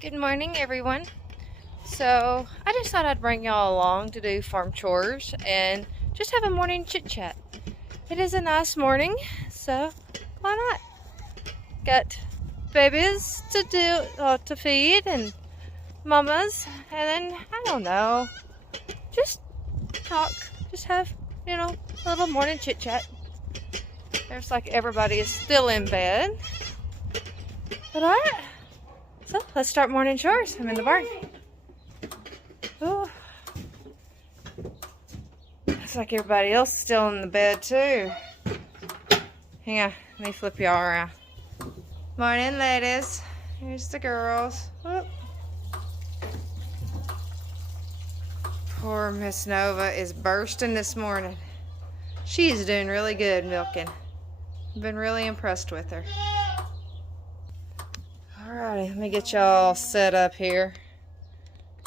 Good morning, everyone. So I just thought I'd bring y'all along to do farm chores and just have a morning chit chat. It is a nice morning, so why not? Got babies to to feed and mamas, and then I don't know, just talk, just have a little morning chit chat. There's like everybody is still in bed, but alright. So let's start morning chores. I'm in the barn. Ooh. Looks like everybody else is still in the bed too. Hang on, let me flip y'all around. Morning, ladies. Here's the girls. Whoop. Poor Miss Nova is bursting this morning. She's doing really good milking. I've been really impressed with her. Alrighty, let me get y'all set up here.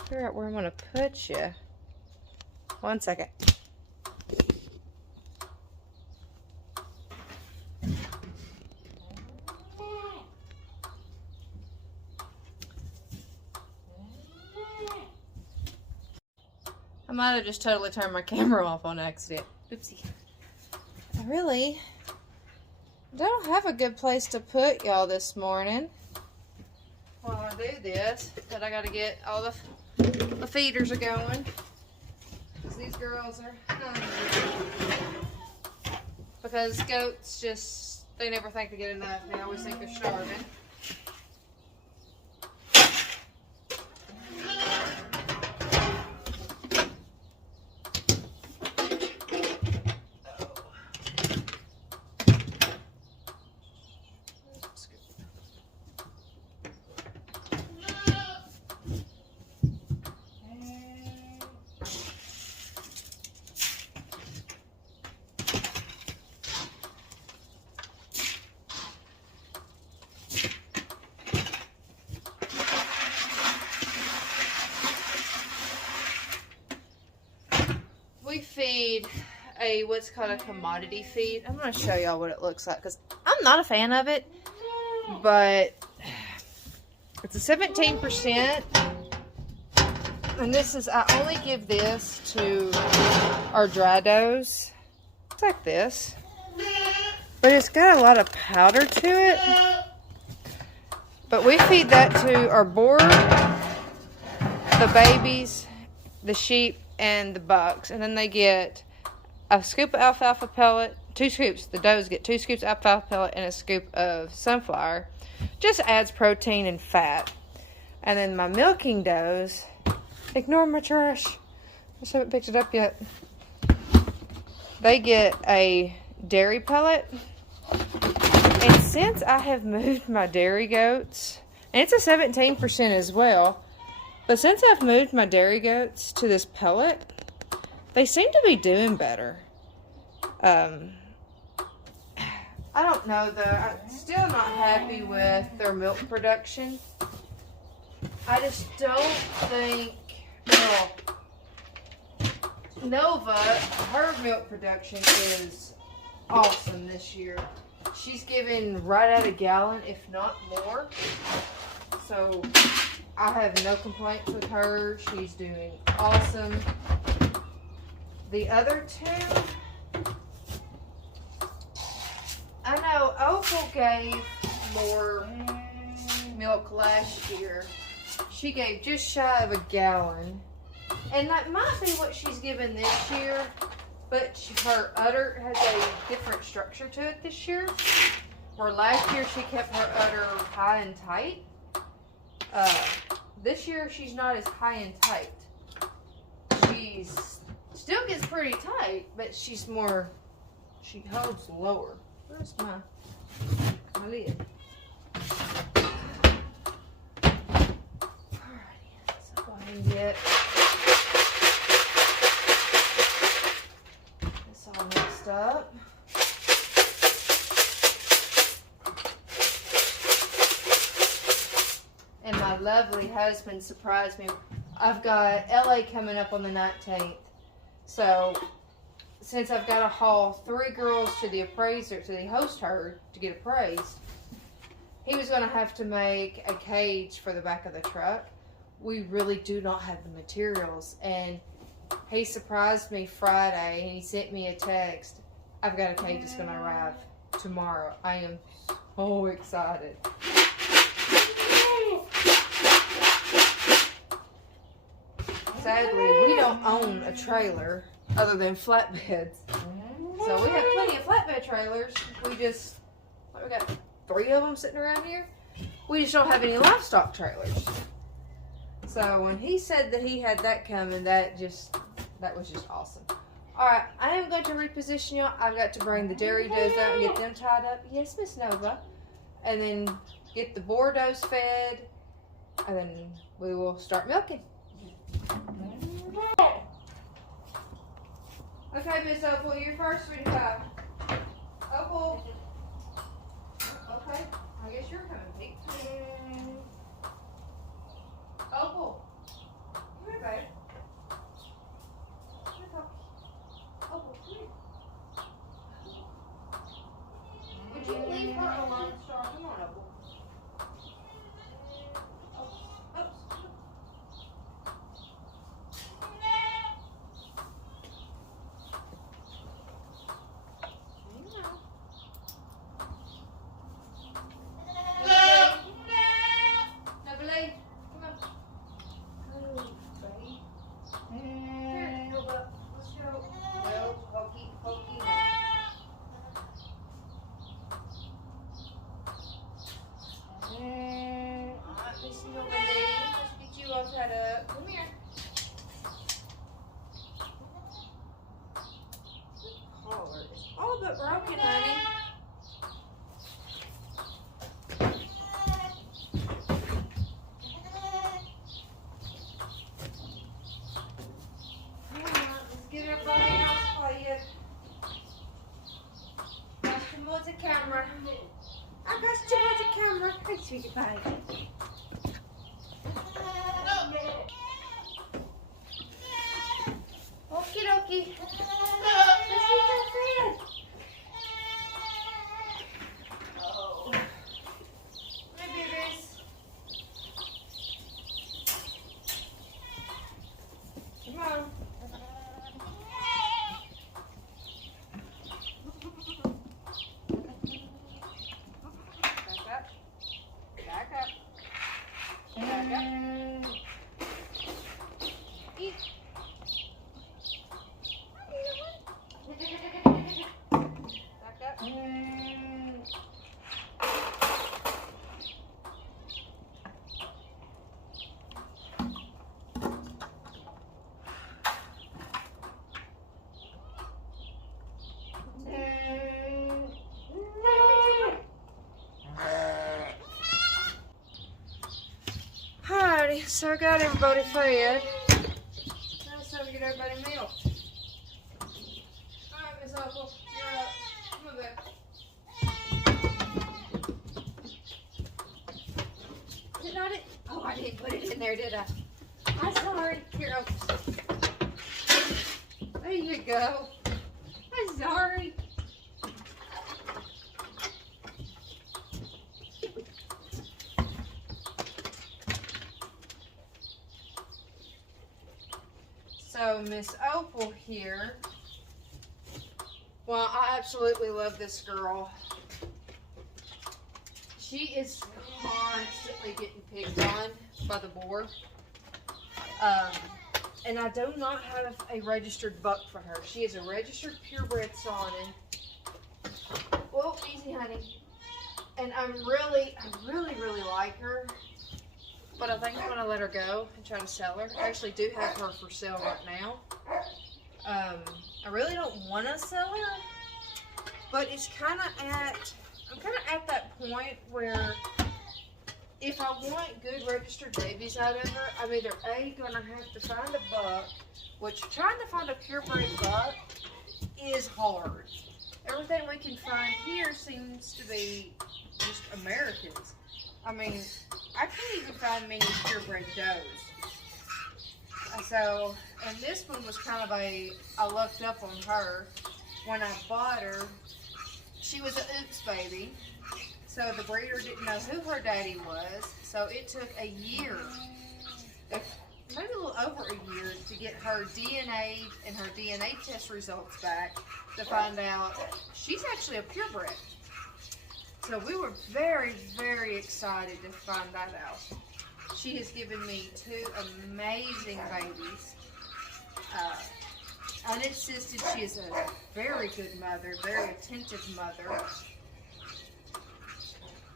Figure out where I'm gonna put you. 1 second. I might have just totally turned my camera off on accident. Oopsie. I really don't have a good place to put y'all this morning while I do this, but I gotta get all the feeders are going. Because these girls are hungry. Because goats they never think to get enough. They always think they're starving. We feed what's called a commodity feed. I'm going to show y'all what it looks like because I'm not a fan of it, but it's a 17%, and I only give this to our dry does. It's like this, but it's got a lot of powder to it. But we feed that to our boar, the babies, the sheep, and the bucks, and then they get a scoop of alfalfa pellet, 2 scoops. The does get 2 scoops of alfalfa pellet and a scoop of sunflower. Just adds protein and fat. And then my milking does, ignore my trash, I just haven't picked it up yet. They get a dairy pellet. And since I have moved my dairy goats, and it's a 17% as well, but since I've moved my dairy goats to this pellet, they seem to be doing better. I don't know though. I'm still not happy with their milk production. I just don't think, well, Nova, her milk production is awesome this year. She's giving right at a gallon, if not more. So I have no complaints with her. She's doing awesome. The other two, I know Opal gave more milk last year. She gave just shy of a gallon. And that might be what she's given this year, but her udder has a different structure to it this year. Where last year she kept her udder high and tight. This year she's not as high and tight. She's still gets pretty tight, but she holds lower. Where's my lid? Alrighty, so go ahead and get this all mixed up. And my lovely husband surprised me. I've got LA coming up on the 19th. So, since I've got to haul 3 girls to the appraiser, to the host herd to get appraised, he was going to have to make a cage for the back of the truck. We really do not have the materials, and he surprised me Friday and he sent me a text. I've got a cage that's going to arrive tomorrow. I am so excited. Sadly, we don't own a trailer other than flatbeds. So we have plenty of flatbed trailers. We got 3 of them sitting around here. We just don't have any livestock trailers. So when he said that he had that coming, that was just awesome. Alright, I am going to reposition y'all. I've got to bring the dairy does out and get them tied up. Yes, Miss Nova. And then get the boar does fed. And then we will start milking. Okay, Miss Opal, you're first, sweetie. Opal. Okay, I guess you're coming, Pete. Opal. Come here, babe. Come here, puppy. Opal, come here. Would you leave her alone, Star? Come on, Opal. Come here. Collar is all but broken, honey. Let's get everybody else quiet. Got too much of camera. I got too much of camera. Hey, sweetie pie. Okie dokie. Let's get that fed. Oh. My babies. Come on. Back up. Back up. Back up. Eat. Back up. Alrighty, so I got everybody fed. Now it's time to get everybody milk. Alright, Miss Opal, you're up. Come on back. Did not it? Oh, I didn't put it in there, did I? I'm sorry. Here, Opal. There you go. I'm sorry. So Miss Opal here, well, I absolutely love this girl. She is constantly getting picked on by the boar. And I do not have a registered buck for her. She is a registered purebred Saanen. Well, easy, honey. And I really like her. But I think I'm going to let her go and try to sell her. I actually do have her for sale right now. I really don't want to sell her. But it's I'm kind of at that point where if I want good registered babies out of her, I'm either A, going to have to find a buck, which trying to find a purebred buck is hard. Everything we can find here seems to be just Americans. I mean, I can't even find many purebred does. So, and this one was kind of I lucked up on her. When I bought her, she was an oops baby. So the breeder didn't know who her daddy was. So it took a year, maybe a little over a year, to get her DNA and her DNA test results back to find out she's actually a purebred. So we were very, very excited to find that out. She has given me 2 amazing babies. Unassisted, she is a very good mother, very attentive mother.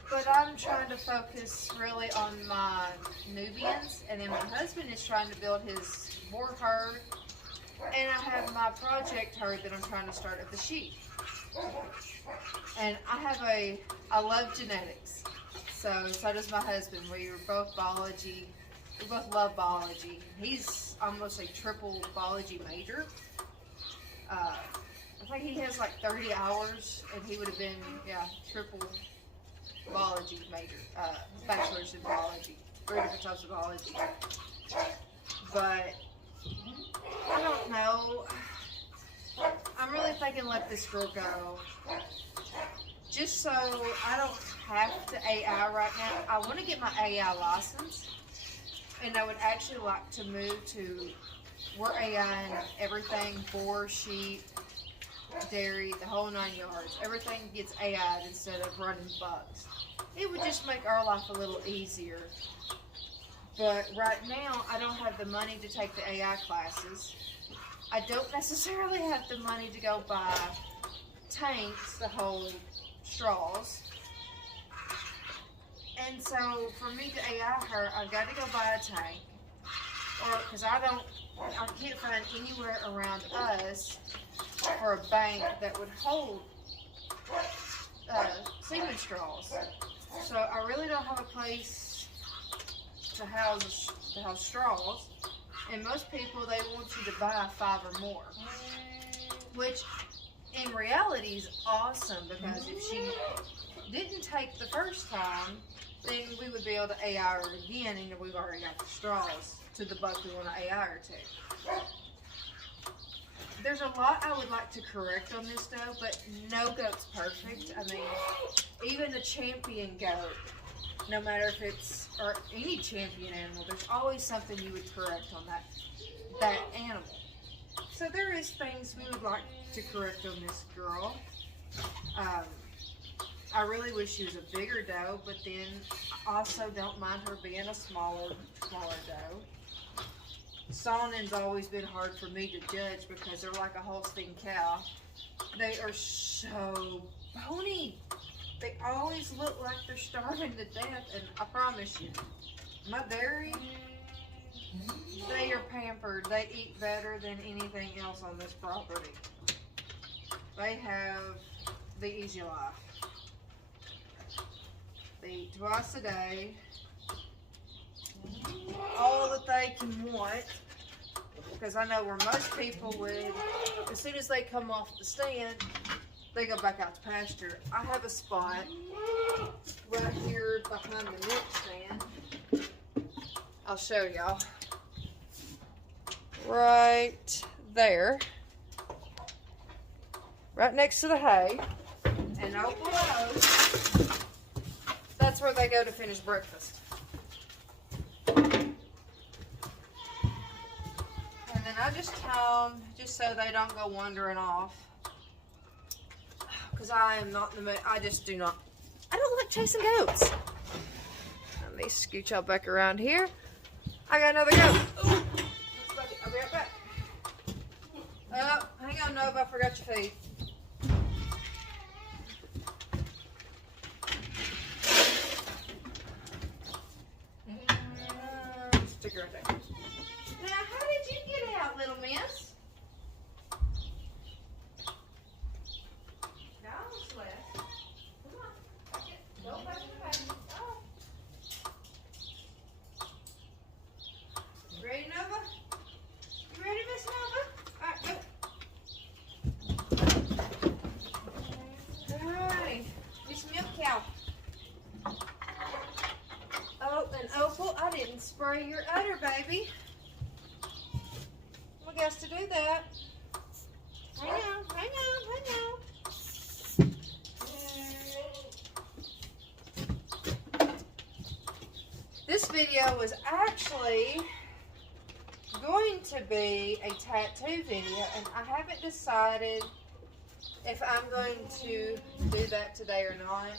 But I'm trying to focus really on my Nubians, and then my husband is trying to build his boar herd, and I have my project herd that I'm trying to start of the sheep. And I love genetics. So does my husband. We are both biology. We both love biology. He's almost a triple biology major. I think he has like 30 hours, and he would have been, triple biology major, bachelor's in biology, 3 different types of biology. But I don't know. I'm really thinking let this girl go, just so I don't have to AI right now. I want to get my AI license, and I would actually like to move to we're AI in everything, boar, sheep, dairy, the whole 9 yards. Everything gets AI'd instead of running bucks. It would just make our life a little easier. But right now, I don't have the money to take the AI classes. I don't necessarily have the money to go buy tanks to hold straws. And so for me to AI her, I've got to go buy a tank. Or because I can't find anywhere around us for a bank that would hold semen straws. So I really don't have a place to house straws. And most people, they want you to buy 5 or more, which in reality is awesome, because if she didn't take the first time, then we would be able to AI her again, and we've already got the straws to the buck we want to AI her to. There's a lot I would like to correct on this though, but no goat's perfect. I mean, even a champion goat, no matter if it's, or any champion animal, there's always something you would correct on that animal. So there is things we would like to correct on this girl. I really wish she was a bigger doe, but then I also don't mind her being a smaller doe. Sawning's always been hard for me to judge because they're like a Holstein cow. They are so bony. They always look like they're starving to death, and I promise you, my dairy, they are pampered. They eat better than anything else on this property. They have the easy life. They eat twice a day. All that they can want, because I know where most people would, as soon as they come off the stand, they go back out to pasture. I have a spot right here behind the milk stand. I'll show y'all. Right there. Right next to the hay. And out below, that's where they go to finish breakfast. And I just tell them, just so they don't go wandering off, because I am not in the mood. I just do not. I don't like chasing goats. Let me scoot y'all back around here. I got another goat. Ooh, I'll be right back. Oh, hang on, Nova. I forgot your feed. Stick it right there. Now, how did you get out, little miss? No, Celeste. Come on. Go back to the baby. Oh. You ready, Nova? You ready, Miss Nova? Alright, go. Alright. Miss Milk Cow. Oh, and Opal, I didn't spray your udder, baby. We got to do that. Hang on, hang on, hang on. This video was actually going to be a tattoo video, and I haven't decided if I'm going to do that today or not.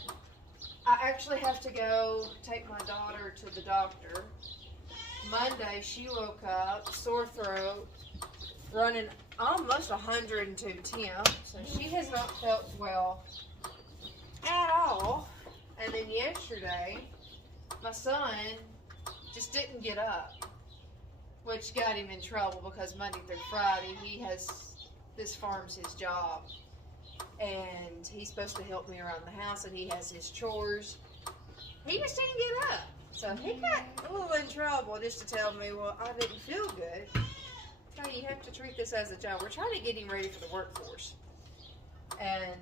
I actually have to go take my daughter to the doctor. Monday, she woke up, sore throat, running almost 102 temps, so she has not felt well at all. And then yesterday, my son just didn't get up, which got him in trouble because Monday through Friday, this farm's his job. And he's supposed to help me around the house, and he has his chores. He just didn't get up. So he got a little in trouble just to tell me, well, I didn't feel good. So you have to treat this as a job. We're trying to get him ready for the workforce. And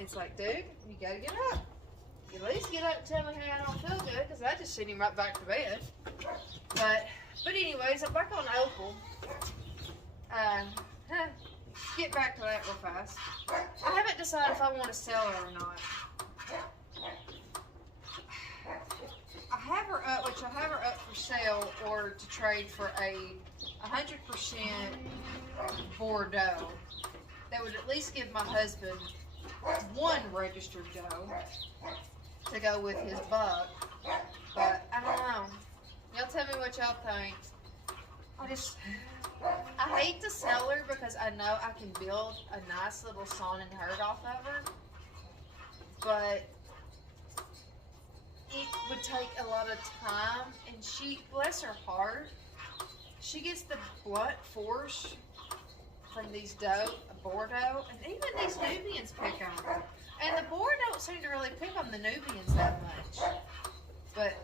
it's like, dude, you gotta get up. You at least get up and tell me, hey, I don't feel good, because I just sent him right back to bed. But anyways, I'm back on Opal. Get back to that real fast. I haven't decided if I want to sell her or not. I have her up for sale or to trade for a 100% Bordeaux. That would at least give my husband one registered doe to go with his buck. But I don't know. Y'all tell me what y'all think. I hate to sell her because I know I can build a nice little son and herd off of her. But it would take a lot of time, and she, bless her heart, she gets the blunt force from these Bordeaux, and even these Nubians pick on her. And the Bordeaux don't seem to really pick on the Nubians that much. But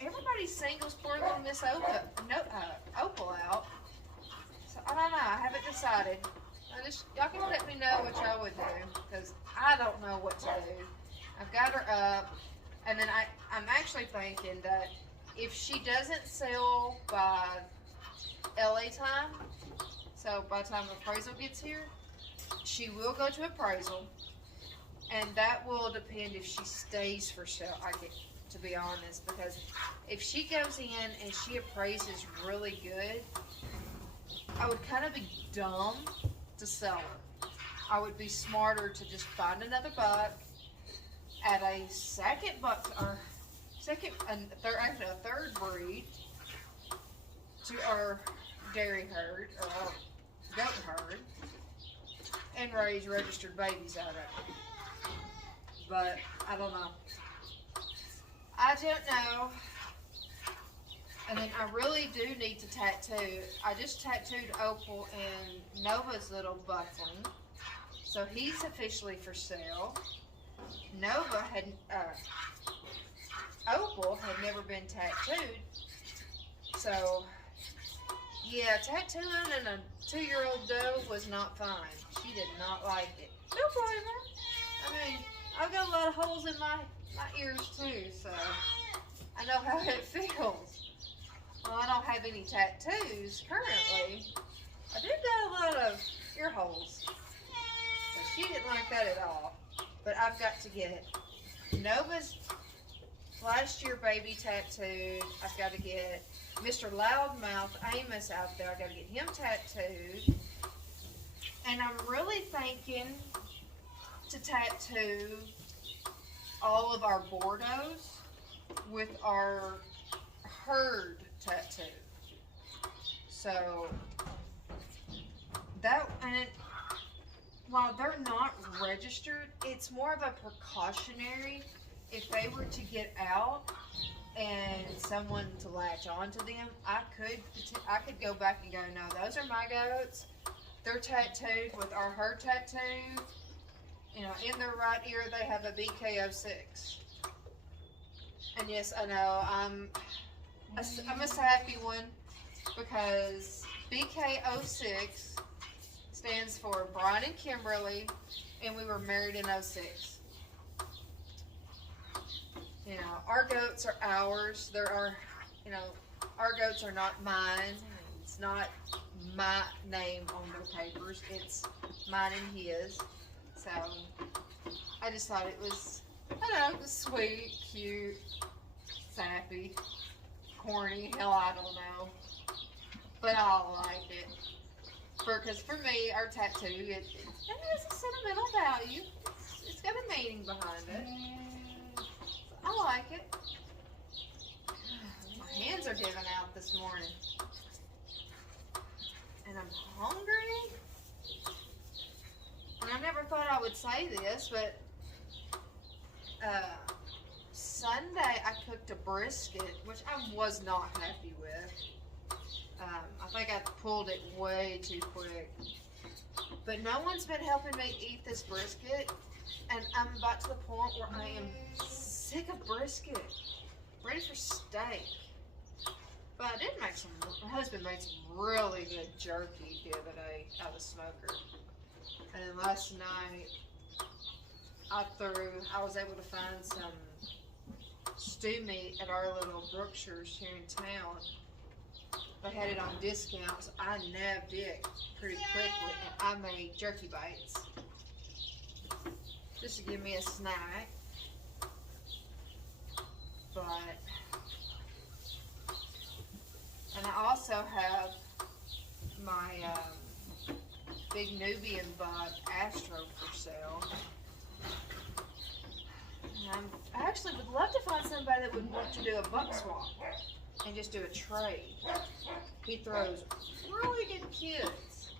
everybody's singles poor little Miss Opal out. So I don't know. I haven't decided. Y'all can let me know what y'all would do, because I don't know what to do. I've got her up, and then I'm actually thinking that if she doesn't sell by LA time, so by the time appraisal gets here, she will go to appraisal, and that will depend if she stays for sale. To be honest, because if she goes in and she appraises really good, I would kind of be dumb to sell her. I would be smarter to just find another buck at a third breed to our dairy herd or our goat herd and raise registered babies out of it. But I don't know. I don't know. And then I really do need to tattoo. I just tattooed Opal and Nova's little buckling. So he's officially for sale. Opal had never been tattooed. So, yeah, tattooing in a 2-year-old doe was not fun. She did not like it. No blame her. I mean, I've got a lot of holes in my ears too, so I know how it feels. Well, I don't have any tattoos currently. I do got a lot of ear holes, but she didn't like that at all. But I've got to get Nova's last year baby tattooed. I've got to get Mr. Loudmouth Amos out there. I've got to get him tattooed. And I'm really thinking to tattoo all of our Bordeaux with our herd tattoo. So while they're not registered, it's more of a precautionary. If they were to get out and someone to latch onto them, I could go back and go, no, those are my goats. They're tattooed with our herd tattoo. You know, in their right ear, they have a BK06. And yes, I know, I'm a happy one, because BK06 stands for Brian and Kimberly, and we were married in 06. You know, our goats are ours. Our goats are not mine. It's not my name on their papers. It's mine and his. So I just thought it was, I don't know, it was sweet, cute. sappy, corny, hell I don't know. But I like it. Because for me, our tattoo, it has a sentimental value. It's got a meaning behind it. So I like it. My hands are giving out this morning. And I'm hungry. And I never thought I would say this, but Sunday I cooked a brisket, which I was not happy with. I think I pulled it way too quick. But no one's been helping me eat this brisket, and I'm about to the point where I am sick of brisket, ready for steak. But I did make some, my husband made some really good jerky the other day out of the smoker. And then last night, I was able to find some stew meat at our little Brookshire's here in town. They had it on discount, so I nabbed it pretty quickly, and I made jerky bites just to give me a snack. And I also have my big Nubian bug Astro for sale. And I actually would love to find somebody that would want to do a buck swap and just do a trade. He throws really good kids.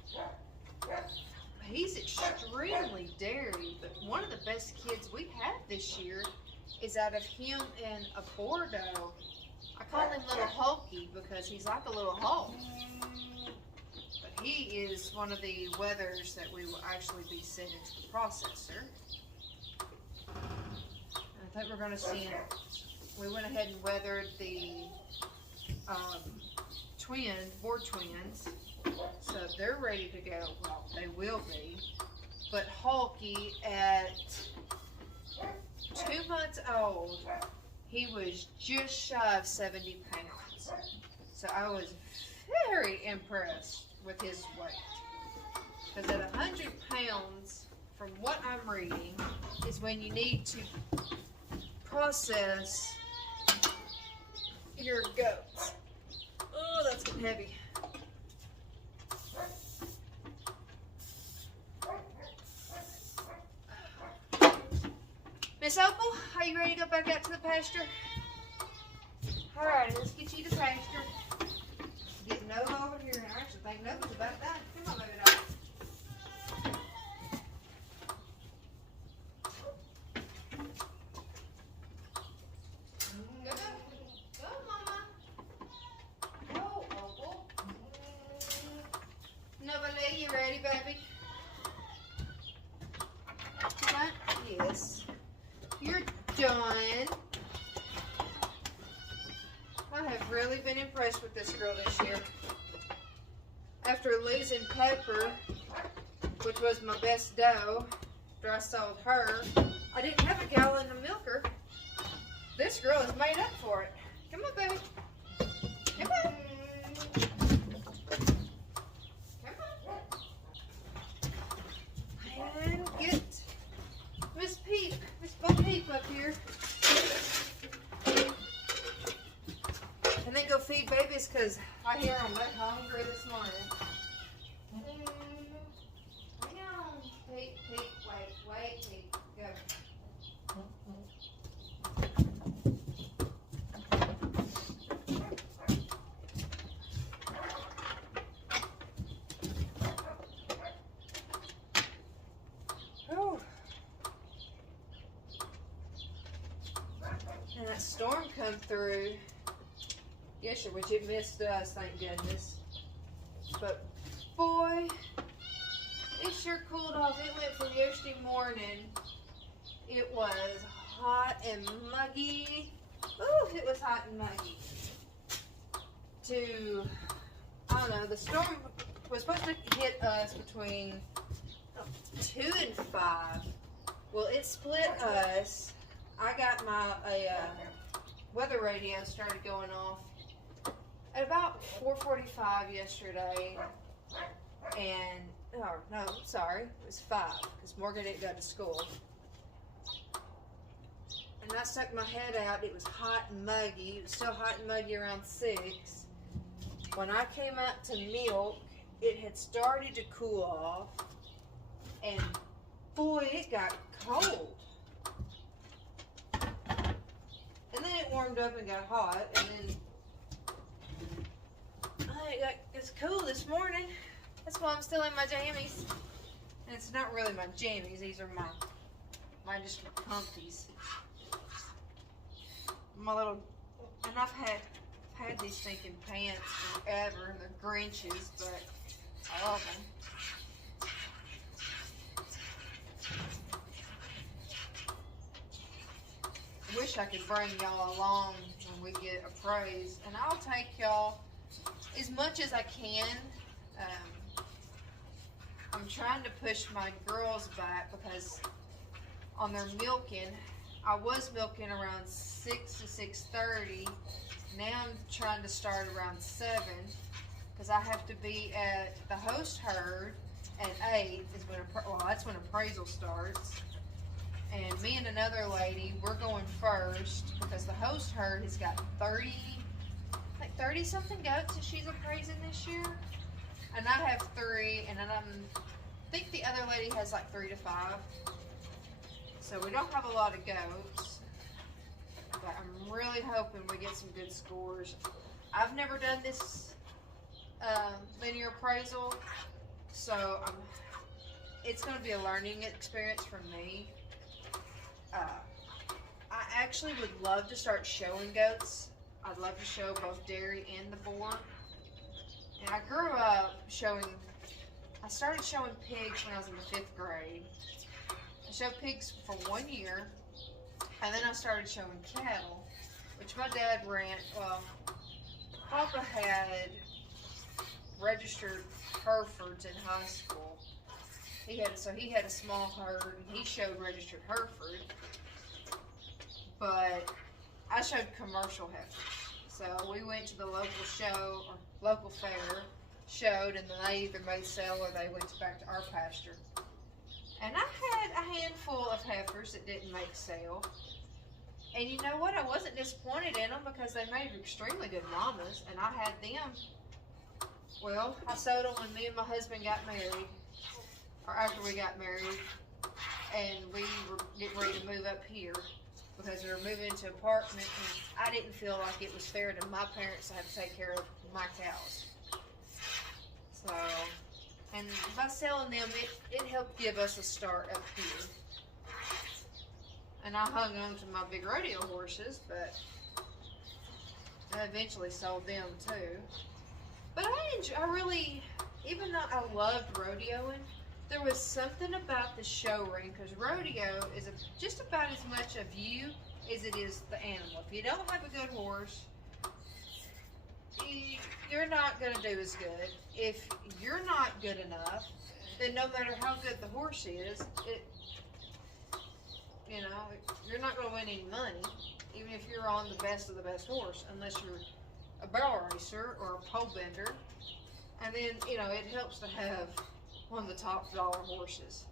He's extremely daring, but one of the best kids we have this year is out of him and a Bordeaux. I call him Little Hulky because he's like a little Hulk. But he is one of the wethers that we will actually be sending to the processor. I think we're going to see him. We went ahead and weathered the board twins, so they're ready to go. Well, they will be. But Hulky, at 2 months old, he was just shy of 70 pounds. So I was very impressed with his weight. Because at 100 pounds, from what I'm reading, is when you need to process your goats. Oh, that's getting heavy. Miss Opal, are you ready to go back out to the pasture? Alright, let's get you to pasture. Get Nova over here. I actually think Nova's about done. Come on, baby doll. You ready, baby? What? Yes. You're done. I have really been impressed with this girl this year. After losing Pepper, which was my best doe, after I sold her, I didn't have a gallon of milker. This girl has made up for it. Come on, baby. Come on. And get Miss Bo Peep up here. And then go feed babies because I hear them that hungry this morning. Hang on. Peep, wait, Peep. Go. And that storm come through yesterday, which it missed us, thank goodness. But boy, it sure cooled off. It went from yesterday morning, it was hot and muggy. Ooh, it was hot and muggy. To, I don't know, the storm was supposed to hit us between 2 and 5. Well, it split us. I got my weather radio started going off at about 4:45 yesterday, and no, sorry, it was 5 because Morgan didn't go to school. And and I stuck my head out. It was hot and muggy. It was still hot and muggy around 6. When I came out to milk, it had started to cool off, and boy, it got cold. And then it warmed up and got hot, and then it's cool this morning. That's why I'm still in my jammies. And it's not really my jammies, these are my just comfies. My little, and I've had these stinking pants forever, and they're Grinches, but I love them. Wish I could bring y'all along when we get appraised, and I'll take y'all as much as I can. I'm trying to push my girls back because on their milking, I was milking around 6 to 6:30. Now I'm trying to start around 7 because I have to be at the host herd at 8 is when that's when appraisal starts. And me and another lady, we're going first because the host herd has got 30 something goats that she's appraising this year. And I have 3, and then I think the other lady has like 3 to 5. So we don't have a lot of goats, but I'm really hoping we get some good scores. I've never done this linear appraisal, so it's going to be a learning experience for me. I actually would love to start showing goats. I'd love to show both dairy and the boar. And I grew up I started showing pigs when I was in the 5th grade. I showed pigs for 1 year, and then I started showing cattle, which my dad ran. Well, Papa had registered Herefords in high school. He had a small herd, and he showed registered Hereford. But I showed commercial heifers. So we went to the local show or local fair, showed, and then they either made sale or they went back to our pasture. And I had a handful of heifers that didn't make sale. And you know what? I wasn't disappointed in them because they made extremely good mamas, and I had them. Well, I sold them when me and my husband got married, or after we got married, and we were getting ready to move up here because we were moving into an apartment, and I didn't feel like it was fair to my parents to have to take care of my cows. So, and by selling them, it helped give us a start up here. And I hung on to my big rodeo horses, but I eventually sold them too. But I really, even though I loved rodeoing, there was something about the show ring, because rodeo is just about as much of you as it is the animal. If you don't have a good horse, you're not going to do as good. If you're not good enough, then no matter how good the horse is, you're not going to win any money, even if you're on the best of the best horse, unless you're a barrel racer or a pole bender. And then, it helps to have one of the top dollar horses.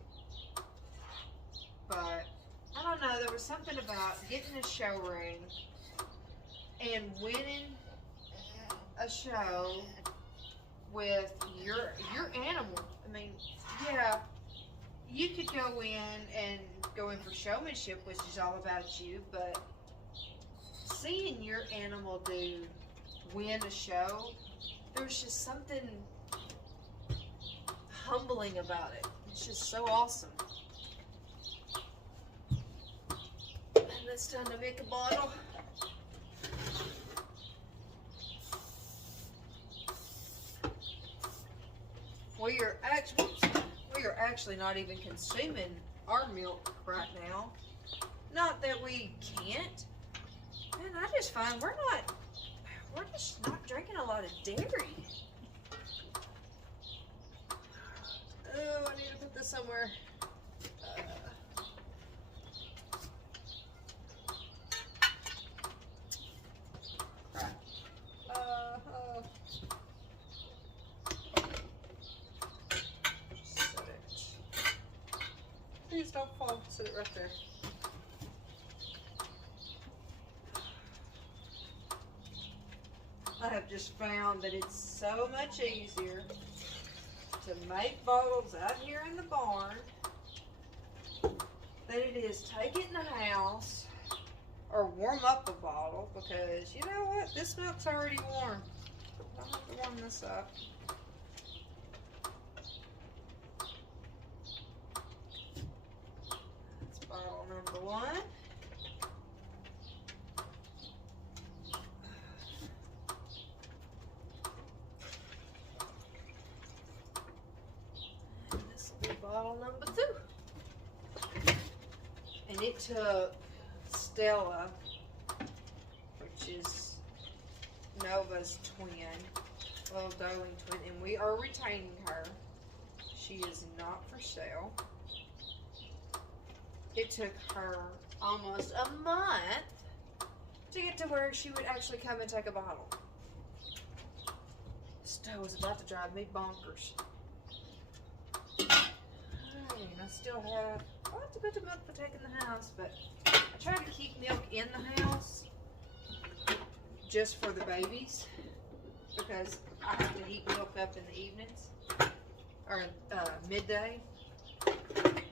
But I don't know, there was something about getting a show ring and winning a show with your animal. I mean, yeah, you could go in for showmanship, which is all about you, but seeing your animal win a show, there's just something humbling about it. It's just so awesome. And it's time to make a bottle. We are actually not even consuming our milk right now. Not that we can't. Man, I just find we're just not drinking a lot of dairy. Oh, I need to put this somewhere. Please don't fall. Sit it right there. I have just found that it's so much easier to make bottles out here in the barn than it is take it in the house or warm up a bottle, because you know what? This milk's already warm. I don't have to warm this up. That's bottle number 1. And this will be bottle number 2. And it took Stella, which is Nova's twin, little darling twin, and we are retaining her. She is not for sale. It took her almost a month to get to where she would actually come and take a bottle. Stella was about to drive me bonkers. Alright, I still have quite a bit of milk for taking the house, but I try to keep milk in the house just for the babies, because I have to heat milk up in the evenings or midday. Alrighty,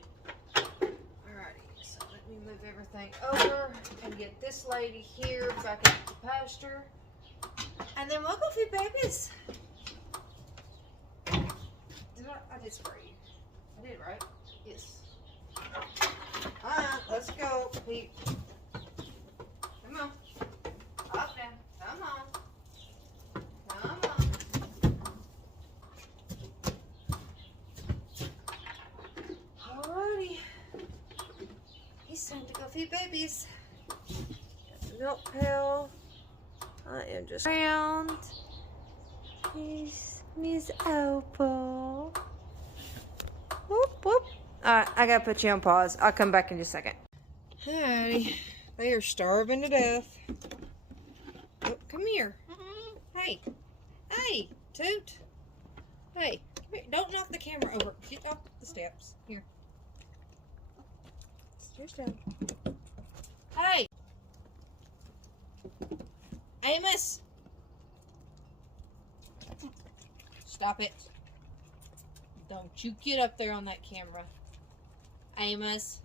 so let me move everything over and get this lady here back into the pasture, and then we'll go feed babies. I did spray you. I did, right? Yes. Alright, let's go. Pete. Come on. Up now. Come on. Come on. Alrighty. It's time to go feed babies. Got the milk pail. I am just around. Here's Miss Opal. Whoop, whoop. Alright, I gotta put you on pause. I'll come back in just a second. Hi. They are starving to death. Oh, come here. Hey. Hey, Toot. Hey, come here. Don't knock the camera over. Get off the steps. Here. Stairs down. Hey. Amos. Stop it. Don't you get up there on that camera. Amos.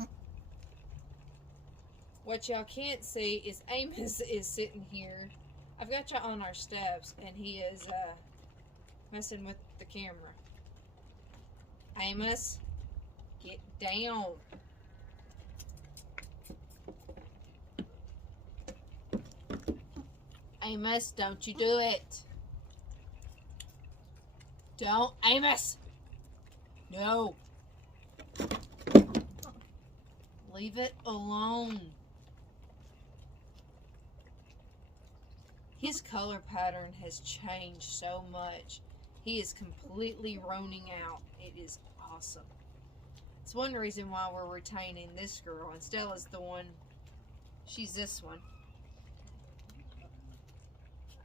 What y'all can't see is Amos is sitting here. I've got y'all on our steps, and he is messing with the camera. Amos, get down. Amos, don't you do it. Don't, Amos. No. Leave it alone. His color pattern has changed so much. He is completely roning out. It is awesome. It's one reason why we're retaining this girl. And Stella's the one. She's this one.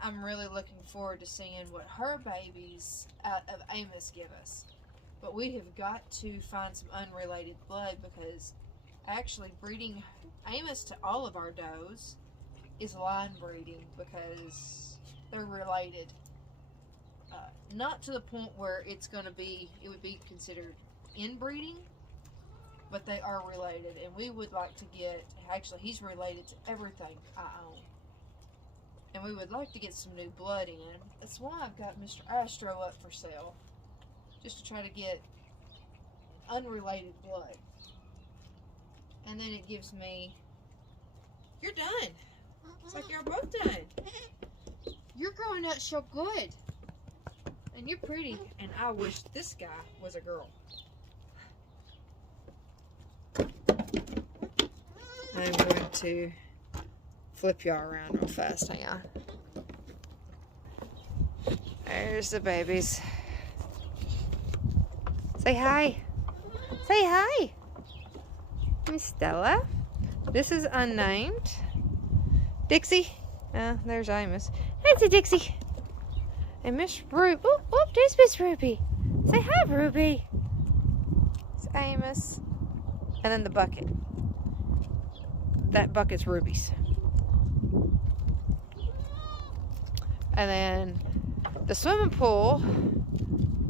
I'm really looking forward to seeing what her babies out of Amos give us. But we have got to find some unrelated blood, because actually breeding Amos to all of our does is line breeding, because they're related. Not to the point where it would be considered inbreeding, but they are related. And we would like to get, actually he's related to everything I own. And we would like to get some new blood in. That's why I've got Mr. Astro up for sale. Just to try to get unrelated blood. And then it gives me, you're done. It's like you're both done. You're growing up so good. And you're pretty. And I wish this guy was a girl. I'm going to flip y'all around real fast. Hang on. There's the babies. Say hi. Say hi. Miss Stella. This is unnamed. Dixie. There's Amos. That's a Dixie. And Miss Ruby. Oh, there's Miss Ruby. Say hi, Ruby. It's Amos. And then the bucket. That bucket's Ruby's. And then the swimming pool,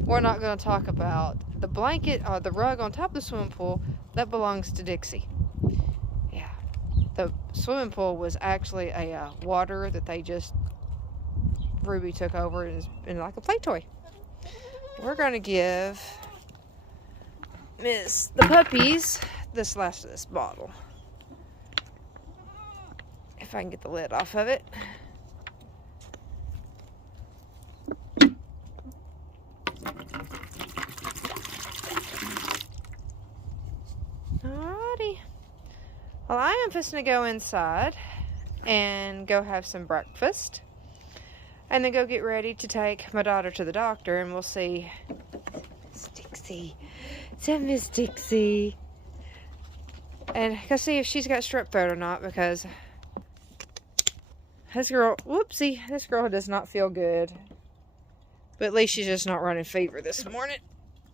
we're not going to talk about. The blanket or the rug on top of the swimming pool, that belongs to Dixie. Yeah. The swimming pool was actually a water that they just, Ruby took over and is in like a play toy. We're going to give the puppies this last of this bottle. If I can get the lid off of it. Alrighty. Well, I am fixing to go inside and go have some breakfast. And then go get ready to take my daughter to the doctor, and we'll see. Miss Dixie. It's a Miss Dixie. And go see if she's got strep throat or not, because this girl, whoopsie, this girl does not feel good. But at least she's just not running fever this morning.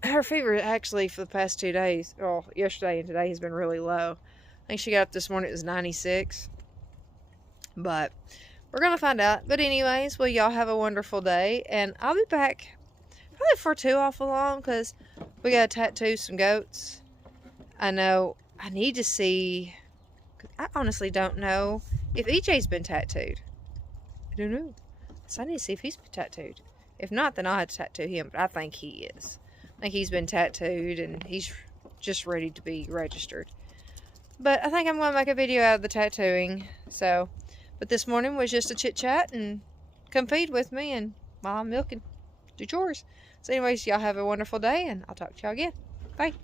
Her fever actually for the past 2 days, well, yesterday and today, has been really low. I think she got up this morning, it was 96. But we're going to find out. But anyways, well, y'all have a wonderful day. And I'll be back probably for too awful long, because we got to tattoo some goats. I know I need to see. I honestly don't know if EJ's been tattooed. I don't know. So I need to see if he's been tattooed. If not, then I'll have to tattoo him. But I think he is. I think he's been tattooed and he's just ready to be registered. But I think I'm going to make a video out of the tattooing. So, but this morning was just a chit-chat and come feed with me and while I'm milking, do chores. So anyways, y'all have a wonderful day and I'll talk to y'all again. Bye.